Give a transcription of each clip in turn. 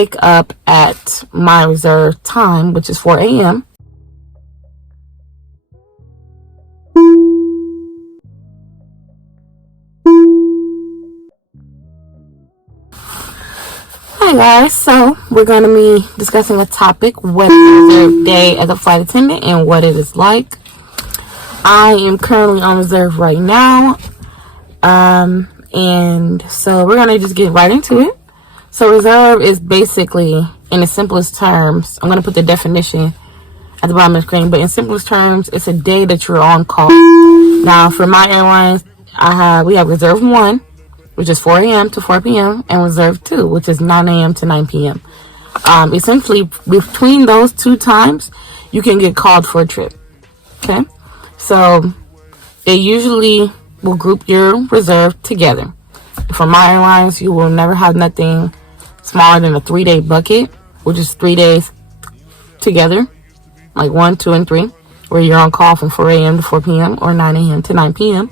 wake up at my reserved time, which is 4 a.m. Hi guys, so we're going to be discussing a topic, what is a reserve day as a flight attendant and what it is like. I am currently on reserve right now, and so we're going to just get right into it. So reserve is basically, in the simplest terms, I'm going to put the definition at the bottom of the screen, but in simplest terms, it's a day that you're on call. Now, for my airlines, we have reserve 1, which is 4 a.m. to 4 p.m., and reserve 2, which is 9 a.m. to 9 p.m. Essentially, between those two times, you can get called for a trip. Okay? So, they usually will group your reserve together. For my airlines, you will never have nothing smaller than a 3-day bucket, which is 3 days together, like 1, 2, and 3, where you're on call from 4 a.m. to 4 p.m. or 9 a.m. to 9 p.m.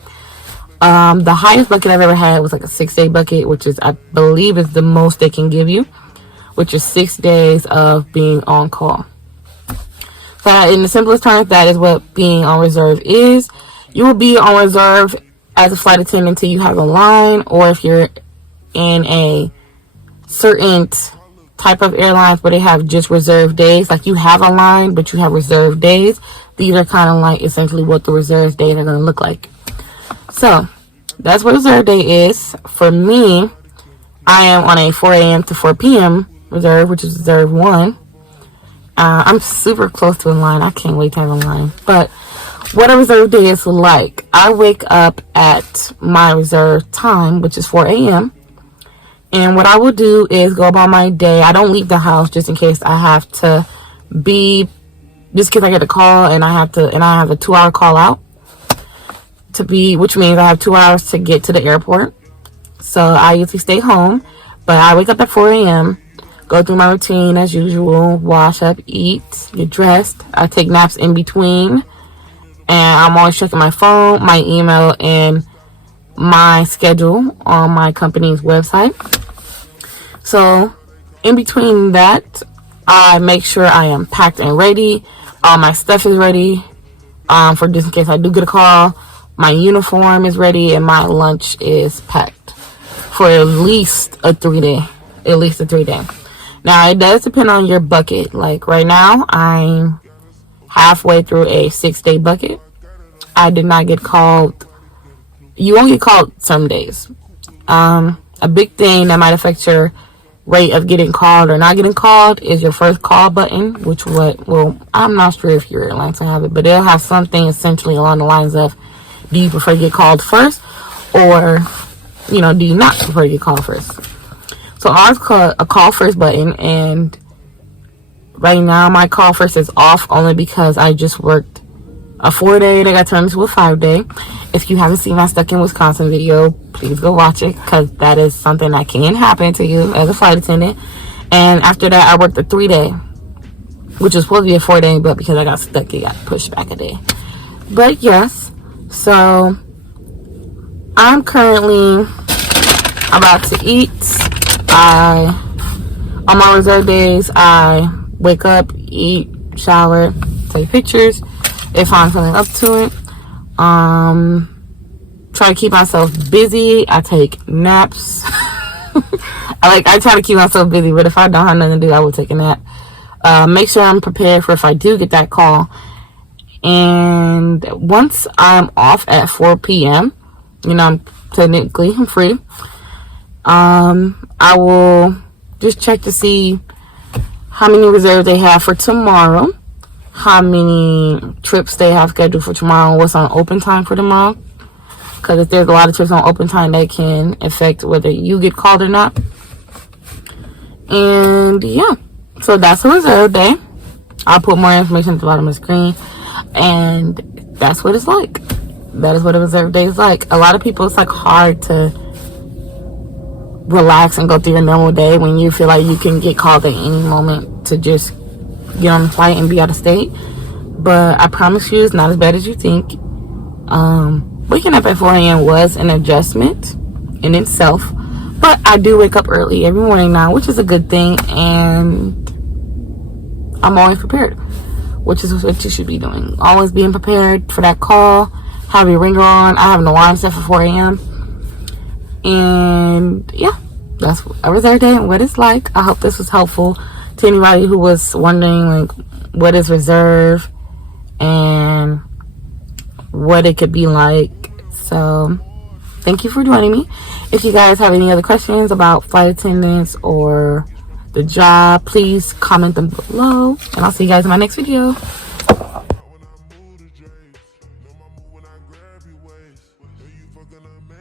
The highest bucket I've ever had was like a 6-day bucket, which is, I believe, is the most they can give you, which is 6 days of being on call. So in the simplest terms, that is what being on reserve is. You will be on reserve as a flight attendant until you have a line, or if you're in a certain type of airlines where they have just reserve days, like you have a line, but you have reserve days. These are kind of like essentially what the reserve days are going to look like. So, that's what reserve day is. For me, I am on a 4 a.m. to 4 p.m. reserve, which is reserve 1. I'm super close to a line. I can't wait to have a line. But what a reserve day is like, I wake up at my reserve time, which is 4 a.m. And what I will do is go about my day. I don't leave the house just in case I have to just in case I get a call and I have a 2-hour call out. Which means I have 2 hours to get to the airport. So I usually stay home, but I wake up at 4 a.m., go through my routine as usual, wash up, eat, get dressed. I take naps in between, and I'm always checking my phone, my email, and my schedule on my company's website. So in between that, I make sure I am packed and ready. All my stuff is ready for just in case I do get a call. My uniform is ready and my lunch is packed for at least a 3-day. Now, it does depend on your bucket. Like right now, I'm halfway through a 6-day bucket. I did not get called. You only get called some days. A big thing that might affect your rate of getting called or not getting called is your first call button, I'm not sure if your airlines will have it, but it'll have something essentially along the lines of, do you prefer to get called first, or, do you not prefer to get called first? So ours called a call first button, and right now my call first is off only because I just worked a 4-day that got turned into a 5-day. If you haven't seen my Stuck in Wisconsin video, please go watch it, because that is something that can happen to you as a flight attendant. And after that, I worked a 3-day, which was supposed to be a 4-day, but because I got stuck, it got pushed back a day. But yes. So, I'm currently about to eat. On my reserve days, I wake up, eat, shower, take pictures, if I'm feeling up to it. Try to keep myself busy. I take naps. I try to keep myself busy, but if I don't have nothing to do, I will take a nap. Make sure I'm prepared for if I do get that call. And once I'm off at 4 p.m., I'm free. I will just check to see how many reserves they have for tomorrow, how many trips they have scheduled for tomorrow, what's on open time for tomorrow. Because if there's a lot of trips on open time, that can affect whether you get called or not. And yeah, so that's a reserve day. I'll put more information at the bottom of the screen. And that's what it's like. That is what a reserve day is like. A lot of people, it's like hard to relax and go through your normal day when you feel like you can get called at any moment to just get on the flight and be out of state. But I promise you, it's not as bad as you think. Waking up at 4 a.m. was an adjustment in itself, But I do wake up early every morning now, which is a good thing, and I'm always prepared, which is what you should be doing. Always being prepared for that call. Have your ringer on. I have an alarm set for 4 a.m. And yeah, that's a reserve day and what it's like. I hope this was helpful to anybody who was wondering like what is reserve and what it could be like. So thank you for joining me. If you guys have any other questions about flight attendants or the job, please comment them below, and I'll see you guys in my next video.